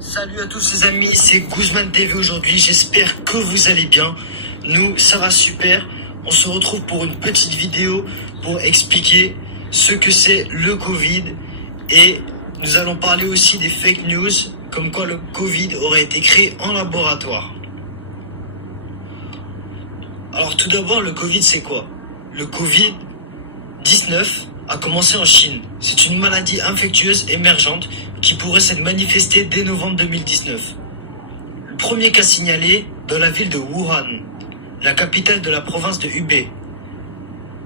Salut à tous les amis, c'est Guzman TV aujourd'hui, j'espère que vous allez bien. Nous, ça va super. On se retrouve pour une petite vidéo pour expliquer ce que c'est le Covid. Et nous allons parler aussi des fake news, comme quoi le Covid aurait été créé en laboratoire. Alors tout d'abord, le Covid c'est quoi? Le Covid-19 a commencé en Chine. C'est une maladie infectieuse émergente qui pourrait s'être manifestée dès novembre 2019. Le premier cas signalé dans la ville de Wuhan, la capitale de la province de Hubei,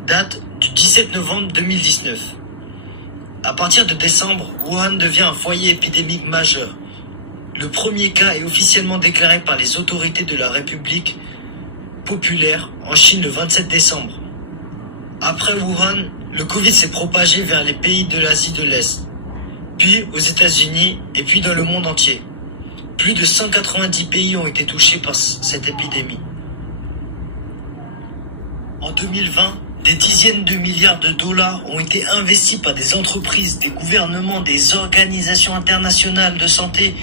date du 17 novembre 2019. À partir de décembre, Wuhan devient un foyer épidémique majeur. Le premier cas est officiellement déclaré par les autorités de la République populaire en Chine le 27 décembre. Après Wuhan, le Covid s'est propagé vers les pays de l'Asie de l'Est, puis aux États-Unis et puis dans le monde entier. Plus de 190 pays ont été touchés par cette épidémie. En 2020, des dizaines de milliards de dollars ont été investis par des entreprises, des gouvernements, des organisations internationales de santé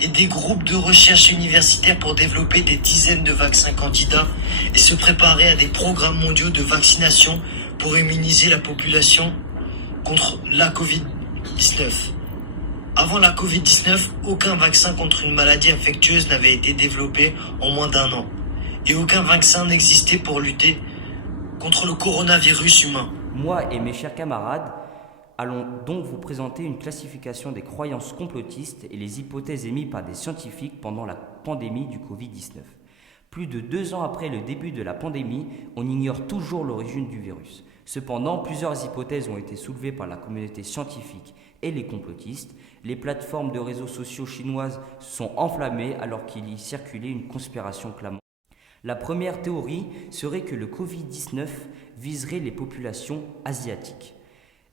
et des groupes de recherche universitaires pour développer des dizaines de vaccins candidats et se préparer à des programmes mondiaux de vaccination pour immuniser la population contre la Covid-19. Avant la Covid-19, aucun vaccin contre une maladie infectieuse n'avait été développé en moins d'un an. Et aucun vaccin n'existait pour lutter contre le coronavirus humain. Moi et mes chers camarades allons donc vous présenter une classification des croyances complotistes et les hypothèses émises par des scientifiques pendant la pandémie du Covid-19. Plus de 2 ans après le début de la pandémie, on ignore toujours l'origine du virus. Cependant, plusieurs hypothèses ont été soulevées par la communauté scientifique et les complotistes. Les plateformes de réseaux sociaux chinoises sont enflammées alors qu'il y circulait une conspiration clamante. La première théorie serait que le Covid-19 viserait les populations asiatiques.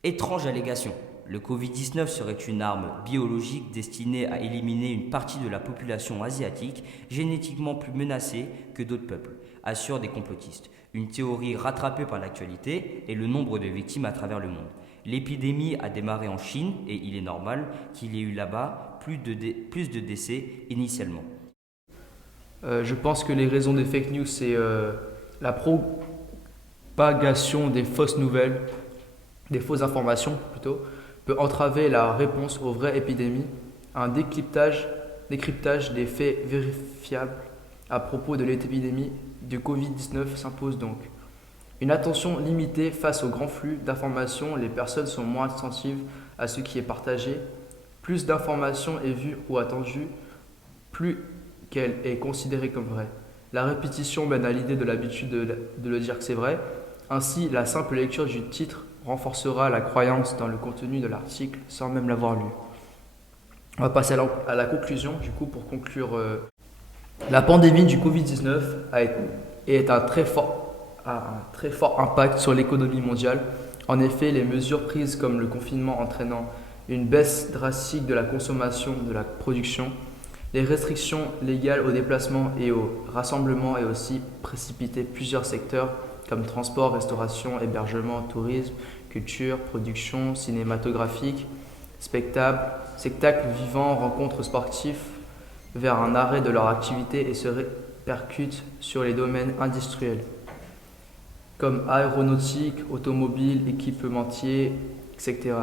Étrange allégation. Le Covid-19 serait une arme biologique destinée à éliminer une partie de la population asiatique génétiquement plus menacée que d'autres peuples, assurent des complotistes. Une théorie rattrapée par l'actualité et le nombre de victimes à travers le monde. L'épidémie a démarré en Chine et il est normal qu'il y ait eu là-bas plus de décès initialement. Je pense que les raisons des fake news, c'est la propagation des fausses nouvelles, des fausses informations plutôt, peut entraver la réponse aux vraies épidémies. Un décryptage des faits vérifiables à propos de l'épidémie du Covid-19 s'impose donc. Une attention limitée face au grand flux d'informations, les personnes sont moins attentives à ce qui est partagé. Plus d'informations est vue ou attendue, plus qu'elle est considérée comme vraie. La répétition mène à l'idée de l'habitude de le dire que c'est vrai. Ainsi, la simple lecture du titre renforcera la croyance dans le contenu de l'article sans même l'avoir lu. On va passer à la conclusion. Du coup, pour conclure, la pandémie du Covid-19 a un très fort impact sur l'économie mondiale. En effet, les mesures prises comme le confinement entraînant une baisse drastique de la consommation, de la production, les restrictions légales au déplacement et au rassemblement et aussi précipité plusieurs secteurs comme transport, restauration, hébergement, tourisme, culture, production cinématographique, spectacles vivants, rencontres sportives, vers un arrêt de leur activité et se répercutent sur les domaines industriels comme aéronautique, automobile, équipementier, etc.